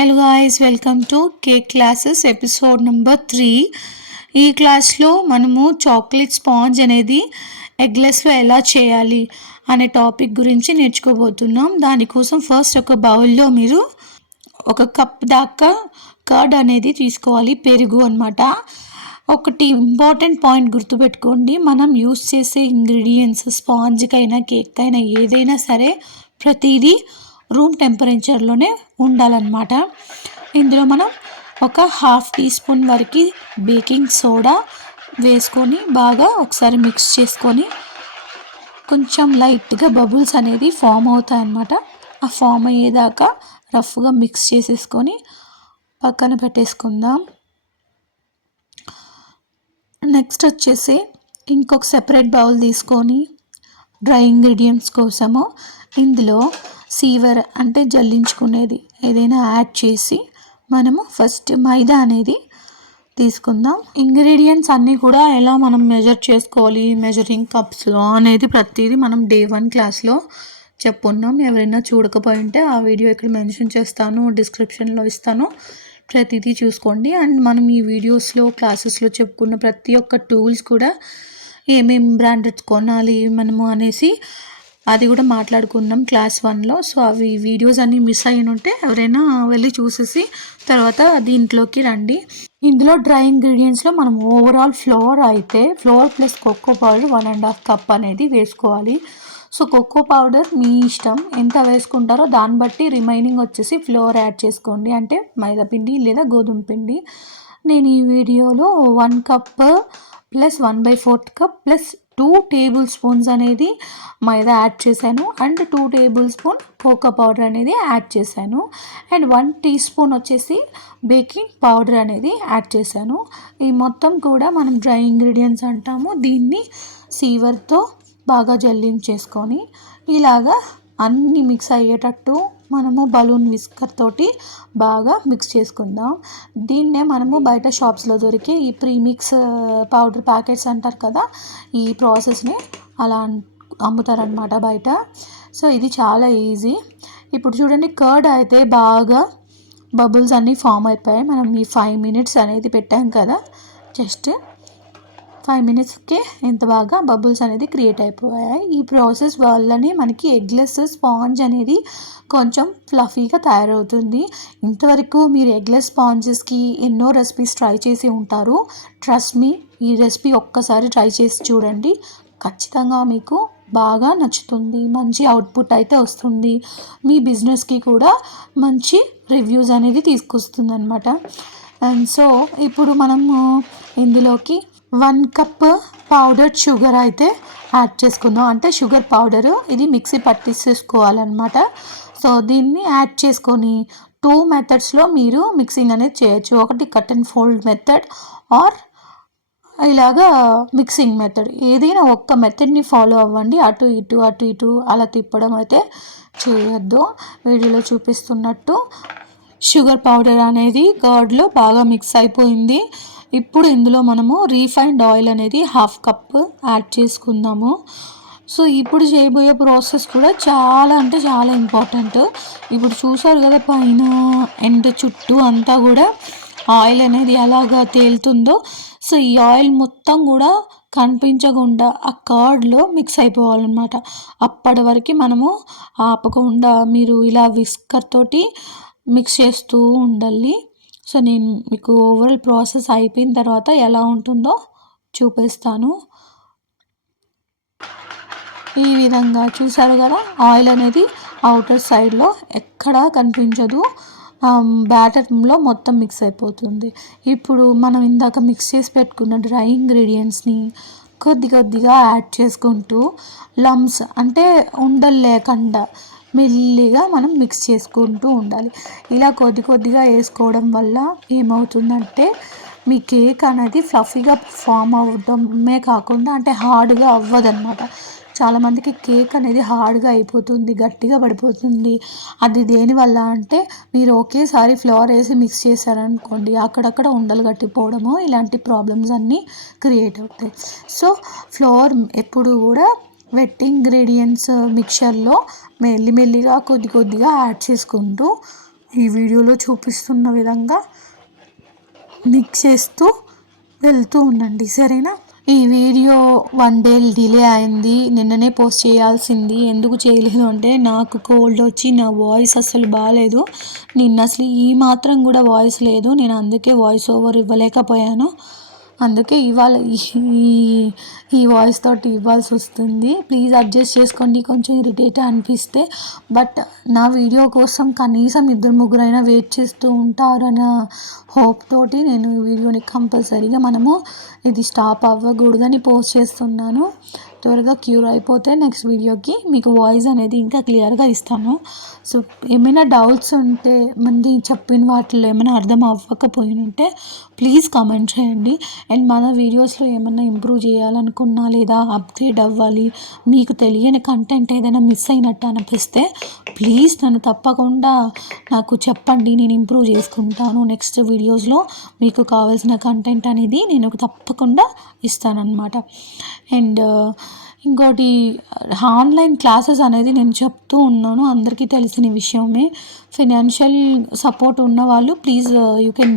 Hello guys, welcome to cake classes episode number 3. ఈ క్లాస్లో మనము చాక్లెట్ స్పాంజ్ అనేది ఎగ్లెస్లో ఎలా చేయాలి అనే టాపిక్ గురించి నేర్చుకోబోతున్నాం. దానికోసం ఫస్ట్ ఒక బౌల్లో మీరు ఒక కప్ దాకా కర్డ్ అనేది తీసుకోవాలి, పెరుగు అన్నమాట. ఒకటి ఇంపార్టెంట్ పాయింట్ గుర్తుపెట్టుకోండి, మనం యూస్ చేసే ఇంగ్రీడియంట్స్ స్పాంజ్కైనా కేక్కైనా ఏదైనా సరే ప్రతిదీ రూమ్ టెంపరేచర్లోనే ఉండాలన్నమాట. ఇందులో మనం ఒక హాఫ్ టీ స్పూన్ వరకు బేకింగ్ సోడా వేసుకొని బాగా ఒకసారి మిక్స్ చేసుకొని కొంచెం లైట్గా బబుల్స్ అనేది ఫామ్ అవుతాయి అన్నమాట. ఆ ఫామ్ అయ్యేదాకా రఫ్గా మిక్స్ చేసేసుకొని పక్కన పెట్టేసుకుందాం. నెక్స్ట్ వచ్చేసి ఇంకొక సెపరేట్ బౌల్ తీసుకొని డ్రై ఇంగ్రీడియంట్స్ కోసము ఇందులో సీవర్ అంటే జల్లించుకునేది ఏదైనా యాడ్ చేసి మనము ఫస్ట్ మైదా అనేది తీసుకుందాం. ఇంగ్రీడియంట్స్ అన్నీ కూడా ఎలా మనం మెజర్ చేసుకోవాలి మెజరింగ్ కప్స్లో అనేది ప్రతిదీ మనం డే 1 క్లాస్లో చెప్పున్నాం. ఎవరైనా చూడకపోయి ఉంటే ఆ వీడియో ఇక్కడ మెన్షన్ చేస్తాను, డిస్క్రిప్షన్లో ఇస్తాను, ప్రతిదీ చూసుకోండి. అండ్ మనం ఈ వీడియోస్లో క్లాసెస్లో చెప్పుకున్న ప్రతి ఒక్క టూల్స్ కూడా ఏమేమి బ్రాండెడ్స్ కొనాలి మనము అనేసి అది కూడా మాట్లాడుకున్నాం క్లాస్ 1లో. సో అవి వీడియోస్ అన్నీ మిస్ అయ్యి ఉంటే ఎవరైనా వెళ్ళి చూసేసి తర్వాత దీంట్లోకి రండి. ఇందులో డ్రై ఇంగ్రీడియంట్స్లో మనం ఓవరాల్ ఫ్లోర్ అయితే flour plus cocoa powder 1.5 cup అనేది వేసుకోవాలి. సో కోకో పౌడర్ మీ ఇష్టం ఎంత వేసుకుంటారో దాన్ని బట్టి రిమైనింగ్ వచ్చేసి ఫ్లోర్ యాడ్ చేసుకోండి, అంటే మైదా పిండి లేదా గోధుమ పిండి. నేను ఈ వీడియోలో 1 cup plus 1/4 cup plus 2 tablespoons అనేది మైదా యాడ్ చేశాను and 2 tablespoon cocoa powder అనేది యాడ్ చేశాను అండ్ 1 టీ స్పూన్ వచ్చేసి బేకింగ్ పౌడర్ అనేది యాడ్ చేశాను. ఈ మొత్తం కూడా మనం డ్రై ఇంగ్రీడియంట్స్ అంటాము. దీన్ని సీవర్తో బాగా జల్లించేసుకొని ఇలాగా అన్నీ మిక్స్ అయ్యేటట్టు మనము బలూన్ విస్కర్ తోటి బాగా మిక్స్ చేసుకుందాం. దీన్నే మనము బయట షాప్స్లో దొరికే ఈ ప్రీమిక్స్ పౌడర్ ప్యాకెట్స్ అంటారు కదా, ఈ ప్రాసెస్ని అలా అమ్ముతారనమాట బయట. సో ఇది చాలా ఈజీ. ఇప్పుడు చూడండి, కర్డ్ అయితే బాగా బబుల్స్ అన్నీ ఫామ్ అయిపోయాయి. మనం ఈ 5 మినిట్స్ అనేది పెట్టాం కదా, జస్ట్ 5 మినిట్స్కే ఎంత బాగా బబుల్స్ అనేది క్రియేట్ అయిపోయాయి. ఈ ప్రాసెస్ వల్లనే మనకి ఎగ్లెస్ స్పాంజ్ అనేది కొంచెం ఫ్లఫీగా తయారవుతుంది. ఇంతవరకు మీరు ఎగ్లెస్ స్పాంజెస్కి ఎన్నో రెసిపీస్ ట్రై చేసి ఉంటారు. ట్రస్ట్ మీ, ఈ రెసిపీ ఒక్కసారి ట్రై చేసి చూడండి, ఖచ్చితంగా మీకు బాగా నచ్చుతుంది. మంచి అవుట్పుట్ అయితే వస్తుంది. మీ బిజినెస్కి కూడా మంచి రివ్యూస్ అనేది తీసుకొస్తుంది అనమాట. అండ్ సో ఇప్పుడు మనము ఇందులోకి 1 కప్ పౌడర్ షుగర్ అయితే యాడ్ చేసుకుందాం, అంటే షుగర్ పౌడరు ఇది మిక్సీ పట్టించేసుకోవాలన్నమాట. సో దీన్ని యాడ్ చేసుకొని 2 మెథడ్స్లో మీరు మిక్సింగ్ అనేది చేయొచ్చు. ఒకటి cut and fold method or ఇలాగా మిక్సింగ్ మెథడ్, ఏదైనా ఒక్క మెథడ్ని ఫాలో అవ్వండి. అటు ఇటు అలా తిప్పడం అయితే చేయొద్దు. వీడియోలో చూపిస్తున్నట్టు షుగర్ పౌడర్ అనేది కర్డ్లో బాగా మిక్స్ అయిపోయింది. ఇప్పుడు ఇందులో మనము రీఫైండ్ ఆయిల్ అనేది 1/2 కప్ యాడ్ చేసుకుందాము. సో ఇప్పుడు చేయబోయే ప్రాసెస్ కూడా చాలా అంటే చాలా ఇంపార్టెంట్. ఇప్పుడు చూసారు కదా పైన అండ్ చుట్టూ అంతా కూడా ఆయిల్ అనేది ఎలాగా తేలుతుందో. సో ఈ ఆయిల్ మొత్తం కూడా కనిపించకుండా ఆ కర్డ్లో మిక్స్ అయిపోవాలన్నమాట. అప్పటి వరకు మనము ఆపకుండా మీరు ఇలా విస్కర్ తోటి మిక్స్ చేస్తూ ఉండాలి. సో నేను మీకు ఓవరాల్ ప్రాసెస్ అయిపోయిన తర్వాత ఎలా ఉంటుందో చూపిస్తాను. ఈ విధంగా చూసారు కదా, ఆయిల్ అనేది అవుటర్ సైడ్లో ఎక్కడా కనిపించదు, బ్యాటర్లో మొత్తం మిక్స్ అయిపోతుంది. ఇప్పుడు మనం ఇందాక మిక్స్ చేసి పెట్టుకున్న డ్రై ఇంగ్రీడియంట్స్ని కొద్దిగా యాడ్ చేసుకుంటూ లమ్స్ అంటే ఉండలు లేకుండా మెల్లిగా మనం మిక్స్ చేసుకుంటూ ఉండాలి. ఇలా కొద్దిగా వేసుకోవడం వల్ల ఏమవుతుందంటే మీ కేక్ అనేది ఫ్లఫీగా ఫామ్ అవ్వడమే కాకుండా అంటే హార్డ్గా అవ్వదన్నమాట. చాలామందికి కేక్ అనేది హార్డ్గా అయిపోతుంది, గట్టిగా పడిపోతుంది. అది దేనివల్ల అంటే మీరు ఒకేసారి ఫ్లోర్ వేసి మిక్స్ చేశారనుకోండి, అక్కడక్కడ ఉండలు కట్టిపోవడము, ఇలాంటి ప్రాబ్లమ్స్ అన్నీ క్రియేట్ అవుతాయి. సో ఫ్లోర్ ఎప్పుడు కూడా వెట్ ఇంగ్రీడియంట్స్ మిక్చర్లో మెల్లిగా కొద్దిగా యాడ్ చేసుకుంటూ ఈ వీడియోలో చూపిస్తున్న విధంగా మిక్స్ చేస్తూ వెళ్తూ ఉండండి, సరేనా? ఈ వీడియో 1 డే డిలే అయింది, నిన్ననే పోస్ట్ చేయాల్సింది. ఎందుకు చేయలేదు అంటే నాకు కోల్డ్ వచ్చి నా వాయిస్ అస్సలు బాగాలేదు. నిన్న అసలు ఈ మాత్రం కూడా వాయిస్ లేదు, నేను అందుకే వాయిస్ ఓవర్ ఇవ్వలేకపోయాను. అందుకే ఇవాళ ఈ వాయిస్ తోటి ఇవ్వాల్సి వస్తుంది. ప్లీజ్ అడ్జస్ట్ చేసుకోండి కొంచెం ఇరిటేట్ అనిపిస్తే. బట్ నా వీడియో కోసం కనీసం 2-3 వెయిట్ చేస్తూ ఉంటారన్న హోప్ తోటి నేను ఈ వీడియోని కంపల్సరీగా మనము ఇది స్టాప్ అవ్వకూడదని పోస్ట్ చేస్తున్నాను. త్వరగా క్యూర్ అయిపోతే నెక్స్ట్ వీడియోకి మీకు వాయిస్ అనేది ఇంకా క్లియర్గా ఇస్తాను. సో ఏమైనా డౌట్స్ ఉంటే మంది చెప్పిన వాటిలో ఏమైనా అర్థం అవ్వకపోయి ఉంటే ప్లీజ్ కామెంట్ చేయండి. అండ్ మన వీడియోస్లో ఏమైనా ఇంప్రూవ్ చేయాలనుకున్నా లేదా అప్గ్రేడ్ అవ్వాలి, మీకు తెలియని కంటెంట్ ఏదైనా మిస్ అయినట్టు అనిపిస్తే ప్లీజ్ నన్ను తప్పకుండా నాకు చెప్పండి, నేను ఇంప్రూవ్ చేసుకుంటాను. నెక్స్ట్ వీడియోస్లో మీకు కావాల్సిన కంటెంట్ అనేది నేను తప్పకుండా ఇస్తానన్నమాట. అండ్ ఇంకోటి ఆన్లైన్ క్లాసెస్ అనేది నేను చెప్తూ ఉన్నాను, అందరికీ తెలిసిన విషయమే. ఫైనాన్షియల్ సపోర్ట్ ఉన్న వాళ్ళు ప్లీజ్ యూ కెన్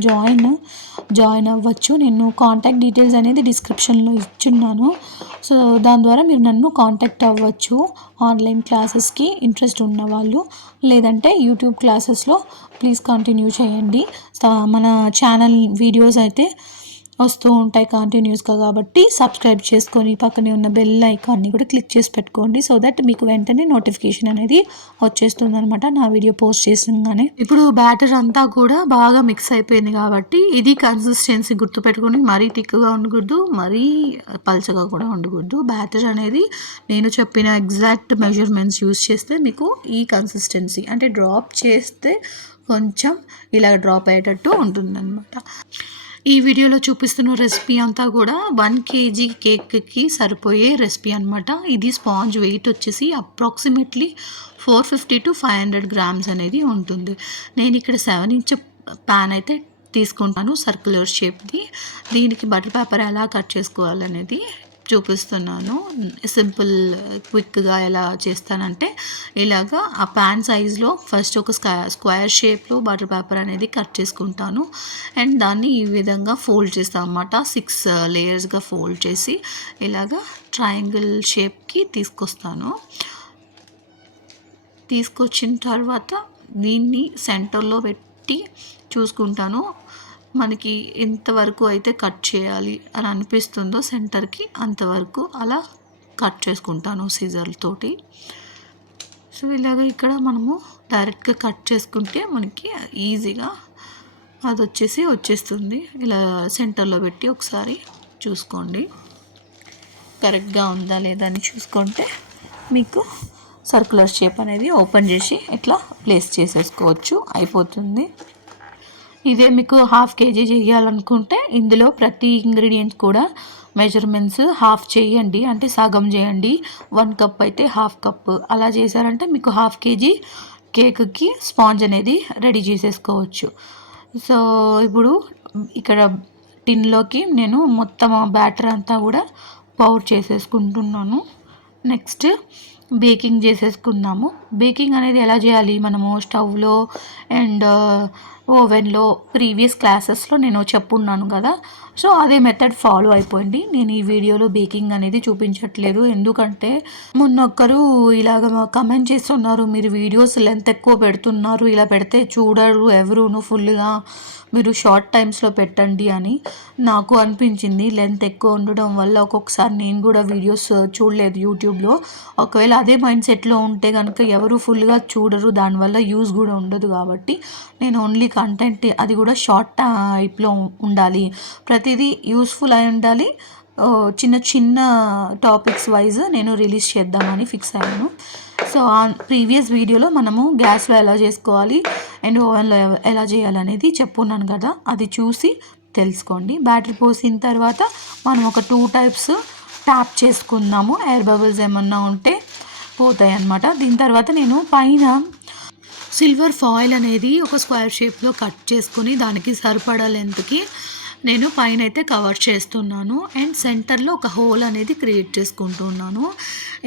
జాయిన్ అవ్వచ్చు. నేను కాంటాక్ట్ డీటెయిల్స్ అనేది డిస్క్రిప్షన్లో ఇచ్చున్నాను. సో దాని ద్వారా మీరు నన్ను కాంటాక్ట్ అవ్వచ్చు ఆన్లైన్ క్లాసెస్కి ఇంట్రెస్ట్ ఉన్నవాళ్ళు. లేదంటే యూట్యూబ్ క్లాసెస్లో ప్లీజ్ కంటిన్యూ చేయండి. మన ఛానల్ వీడియోస్ అయితే వస్తూ ఉంటాయి కంటిన్యూస్గా, కాబట్టి సబ్స్క్రైబ్ చేసుకొని పక్కనే ఉన్న బెల్ ఐకాన్ని కూడా క్లిక్ చేసి పెట్టుకోండి. సో దట్ మీకు వెంటనే నోటిఫికేషన్ అనేది వచ్చేస్తుంది అనమాట నా వీడియో పోస్ట్ చేసిందనే. ఇప్పుడు బ్యాటర్ అంతా కూడా బాగా మిక్స్ అయిపోయింది కాబట్టి ఇది కన్సిస్టెన్సీ గుర్తుపెట్టుకొని మరీ థిక్గా ఉండకూడదు, మరీ పల్చగా కూడా ఉండకూడదు. బ్యాటర్ అనేది నేను చెప్పిన ఎగ్జాక్ట్ మెజర్మెంట్స్ యూస్ చేస్తే మీకు ఈ కన్సిస్టెన్సీ అంటే డ్రాప్ చేస్తే కొంచెం ఇలా డ్రాప్ అయ్యేటట్టు ఉంటుందన్నమాట. ఈ వీడియోలో చూపిస్తున్న రెసిపీ అంతా కూడా 1 kg కేక్కి సరిపోయే రెసిపీ అనమాట. ఇది స్పాంజ్ వెయిట్ వచ్చేసి అప్రాక్సిమేట్లీ 450 to 500 grams అనేది ఉంటుంది. నేను ఇక్కడ 7 inch ప్యాన్ అయితే తీసుకుంటాను సర్క్యులర్ షేప్ది. దీనికి బటర్ పేపర్ ఎలా కట్ చేసుకోవాలనేది చూపిస్తున్నాను. సింపుల్ క్విక్గా ఎలా చేస్తానంటే ఇలాగా ఆ ప్యాన్ సైజ్లో ఫస్ట్ ఒక స్క్వేర్ షేప్లో బటర్ పేపర్ అనేది కట్ చేసుకుంటాను. అండ్ దాన్ని ఈ విధంగా ఫోల్డ్ చేస్తాను అన్నమాట. 6 లేయర్స్గా ఫోల్డ్ చేసి ఇలాగా ట్రయాంగిల్ షేప్కి తీసుకొస్తాను. తీసుకొచ్చిన తర్వాత దీన్ని సెంటర్లో పెట్టి చూసుకుంటాను. మనకి ఎంతవరకు అయితే కట్ చేయాలి అని అనిపిస్తుందో సెంటర్కి అంతవరకు అలా కట్ చేసుకుంటాను సిజర్ తోటి. సో ఇలాగ ఇక్కడ మనము డైరెక్ట్గా కట్ చేసుకుంటే మనకి ఈజీగా అది వచ్చేస్తుంది. ఇలా సెంటర్లో పెట్టి ఒకసారి చూసుకోండి కరెక్ట్గా ఉందా లేదా అని చూసుకుంటే మీకు సర్క్యులర్ షేప్ అనేది ఓపెన్ చేసి ఇట్లా ప్లేస్ చేసేసుకోవచ్చు, అయిపోతుంది. ఇదే మీకు 1/2 kg చేయాలనుకుంటే ఇందులో ప్రతి ఇంగ్రీడియంట్ కూడా మెజర్మెంట్స్ హాఫ్ చేయండి, అంటే సగం చేయండి. 1 cup అయితే 1/2 cup అలా చేశారంటే మీకు 1/2 kg కేక్కి స్పాంజ్ అనేది రెడీ చేసేసుకోవచ్చు. సో ఇప్పుడు ఇక్కడ టిన్లోకి నేను మొత్తం బ్యాటర్ అంతా కూడా పౌర్ చేసేసుకుంటున్నాను. నెక్స్ట్ బేకింగ్ చేసేసుకుందాము. బేకింగ్ అనేది ఎలా చేయాలి, మనము స్టవ్లో అండ్ ఓవెన్లో ప్రీవియస్ క్లాసెస్లో నేను చెప్పున్నాను కదా. సో అదే మెథడ్ ఫాలో అయిపోయింది. నేను ఈ వీడియోలో బేకింగ్ అనేది చూపించట్లేదు, ఎందుకంటే మొన్నొక్కరు ఇలాగ కమెంట్ చేస్తున్నారు, మీరు వీడియోస్ లెంత్ ఎక్కువ పెడుతున్నారు, ఇలా పెడితే చూడరు ఎవరును, ఫుల్గా మీరు షార్ట్ టైమ్స్లో పెట్టండి అని. నాకు అనిపించింది లెంత్ ఎక్కువ ఉండడం వల్ల ఒక్కొక్కసారి నేను కూడా వీడియోస్ చూడలేదు యూట్యూబ్లో. ఒకవేళ అదే మైండ్ సెట్లో ఉంటే కనుక ఎవరు ఫుల్గా చూడరు, దానివల్ల యూజ్ కూడా ఉండదు. కాబట్టి నేను ఓన్లీ కంటెంట్ అది కూడా షార్ట్ టైప్లో ఉండాలి, ప్రతిదీ యూస్ఫుల్ అయి ఉండాలి, చిన్న చిన్న టాపిక్స్ వైజ్ నేను రిలీజ్ చేద్దామని ఫిక్స్ అయ్యాను. సో ఆ ప్రీవియస్ వీడియోలో మనము గ్యాస్లో ఎలా చేసుకోవాలి అండ్ ఓవెన్లో ఎలా చేయాలనేది చెప్పున్నాను కదా, అది చూసి తెలుసుకోండి. బ్యాటరీ పోసిన తర్వాత మనం ఒక 2 times ట్యాప్ చేసుకుందాము, ఎయిర్ బబుల్స్ ఏమన్నా ఉంటే పోతాయి అన్నమాట. దీని తర్వాత నేను పైన సిల్వర్ ఫాయిల్ అనేది ఒక స్క్వేర్ షేప్లో కట్ చేసుకొని దానికి సరిపడా లెంత్కి నేను పైన అయితే కవర్ చేస్తున్నాను. అండ్ సెంటర్లో ఒక హోల్ అనేది క్రియేట్ చేసుకుంటున్నాను.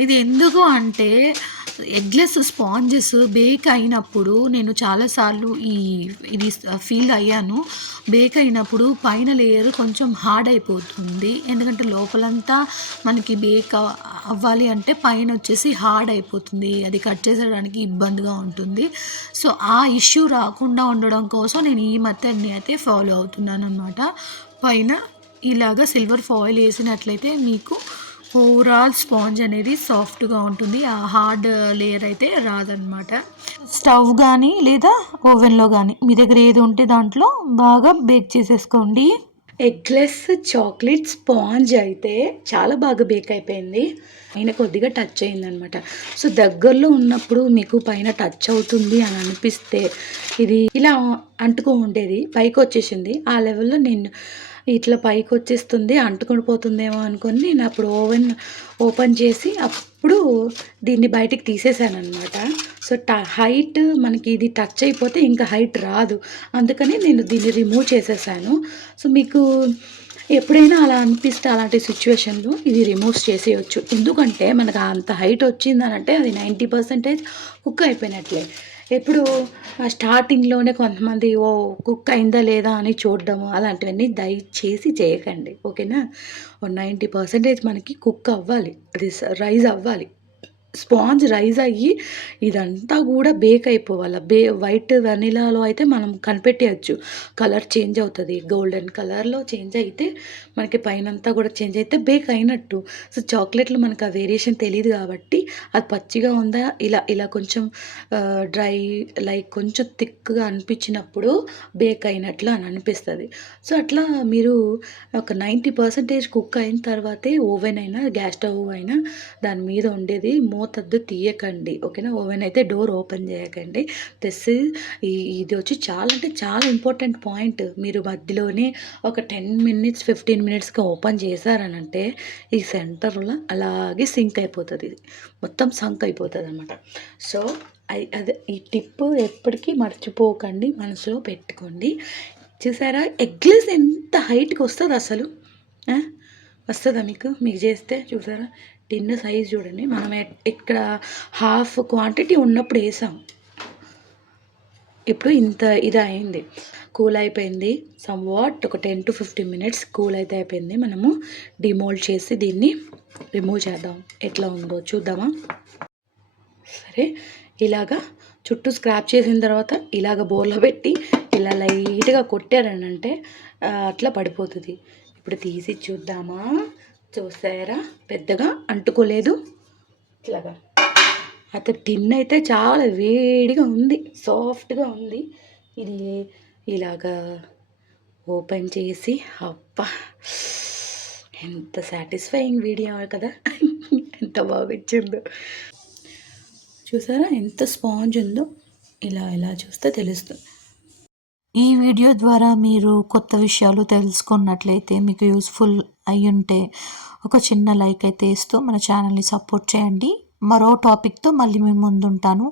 ఇది ఎందుకు అంటే ఎగ్లెస్ స్పాంజెస్ బేక్ అయినప్పుడు నేను చాలాసార్లు ఇది ఫీల్ అయ్యాను. బేక్ అయినప్పుడు పైన లేయర్ కొంచెం హార్డ్ అయిపోతుంది. ఎందుకంటే లోపలంతా మనకి బేక్ అవ్వాలి అంటే పైన వచ్చేసి హార్డ్ అయిపోతుంది. అది కట్ చేసేయడానికి ఇబ్బందిగా ఉంటుంది. సో ఆ ఇష్యూ రాకుండా ఉండడం కోసం నేను ఈ మెథడ్ని అయితే ఫాలో అవుతున్నాను అనమాట. పైన ఇలాగ సిల్వర్ ఫాయిల్ వేసినట్లయితే మీకు ఓవరాల్ స్పాంజ్ అనేది సాఫ్ట్గా ఉంటుంది. ఆ హార్డ్ లేయర్ అయితే రాదనమాట. స్టవ్ కానీ లేదా ఓవెన్లో కానీ మీ దగ్గర ఏది ఉంటే దాంట్లో బాగా బేక్ చేసేసుకోండి. ఎగ్లెస్ చాక్లెట్ స్పాంజ్ అయితే చాలా బాగా బేక్ అయిపోయింది. పైన కొద్దిగా టచ్ అయిందనమాట. సో దగ్గరలో ఉన్నప్పుడు మీకు పైన టచ్ అవుతుంది అని అనిపిస్తే ఇది ఇలా అంటుకో ఉండేది, పైకి వచ్చేసింది. ఆ లెవెల్లో నేను ఇట్లా పైకి వచ్చేస్తుంది అంటుకొని పోతుందేమో అనుకొని నేను అప్పుడు ఓవెన్ ఓపెన్ చేసి అప్పుడు దీన్ని బయటికి తీసేసాను అనమాట. సో హైట్ మనకి ఇది టచ్ అయిపోతే ఇంకా హైట్ రాదు, అందుకని నేను దీన్ని రిమూవ్ చేసేసాను. సో మీకు ఎప్పుడైనా అలా అనిపిస్తే అలాంటి సిచ్యువేషన్లో ఇది రిమూవ్ చేసేయచ్చు. ఎందుకంటే మనకు అంత హైట్ వచ్చిందనంటే అది 90% కుక్ అయిపోయినట్లే. ఇప్పుడు స్టార్టింగ్లోనే కొంతమంది కుక్ అయిందా లేదా అని చూడడము అలాంటివన్నీ దయచేసి చేయకండి, ఓకేనా. 90% మనకి కుక్ అవ్వాలి, అది రైజ్ అవ్వాలి, స్పాంజ్ రైజ్ అయ్యి ఇదంతా కూడా బేక్ అయిపోవాలి. వైట్ వెనిలాలో అయితే మనం కనిపెట్టేయచ్చు, కలర్ చేంజ్ అవుతుంది, గోల్డెన్ కలర్లో చేంజ్ అయితే మనకి పైనంతా కూడా చేంజ్ అయితే బేక్ అయినట్టు. సో చాక్లెట్లు మనకు ఆ వేరియేషన్ తెలియదు కాబట్టి అది పచ్చిగా ఉందా ఇలా ఇలా కొంచెం డ్రై లైక్ కొంచెం థిక్గా అనిపించినప్పుడు బేక్ అయినట్లు అని అనిపిస్తుంది. సో అట్లా మీరు ఒక 90% కుక్ అయిన తర్వాతే ఓవెన్ అయినా గ్యాస్ స్టవ్ అయినా దాని మీద ఉండేది మూతద్దు తీయకండి, ఓకేనా. ఓవెన్ అయితే డోర్ ఓపెన్ చేయకండి. ఇది వచ్చి చాలా అంటే చాలా ఇంపార్టెంట్ పాయింట్. మీరు మధ్యలోనే ఒక 10 minutes 15 minutesగా ఓపెన్ చేశారనంటే ఈ సెంటర్లో అలాగే సింక్ అయిపోతుంది, ఇది మొత్తం సంక్ అయిపోతుంది అనమాట. సో అదే ఈ టిప్ ఎప్పటికీ మర్చిపోకండి, మనసులో పెట్టుకోండి. చూసారా ఎగ్లెస్ ఎంత హైట్కి వస్తుంది అసలు, వస్తుందా మీకు చేస్తే? చూసారా టిన్ సైజ్ చూడండి, మనం ఇక్కడ హాఫ్ క్వాంటిటీ ఉన్నప్పుడు వేసాం, ఇప్పుడు ఇంత ఇది అయింది. కూల్ అయిపోయింది సమ్వాట్, ఒక 10 to 15 minutes కూల్ అయితే అయిపోయింది. మనము డిమోల్డ్ చేసి దీన్ని రిమూవ్ చేద్దాం, ఎట్లా ఉందో చూద్దామా. సరే ఇలాగా చుట్టూ స్క్రాప్ చేసిన తర్వాత ఇలాగ బౌల్లో పెట్టి ఇలా లైట్గా కొట్టారనంటే అట్లా పడిపోతుంది. ఇప్పుడు తీసి చూద్దామా. చూసారా పెద్దగా అంటుకోలేదు, ఇట్లాగా. అయితే టిన్ అయితే చాలా వేడిగా ఉంది, సాఫ్ట్గా ఉంది. ఇది ఇలాగా ఓపెన్ చేసి అబ్బా ఎంత సాటిస్ఫైయింగ్ వీడియో కదా, ఎంత బాగా ఇచ్చిందో చూసారా, ఎంత స్పాంజ్ ఉందో. ఇలా చూస్తే తెలుస్తుంది. ఈ వీడియో ద్వారా మీరు కొత్త విషయాలు తెలుసుకున్నట్లయితే మీకు యూస్ఫుల్ అయి ఉంటే ఒక చిన్న లైక్ అయితే ఇస్తూ మన ఛానల్ని సపోర్ట్ చేయండి. మరో టాపిక్తో మళ్ళీ మేము ముందుంటాను.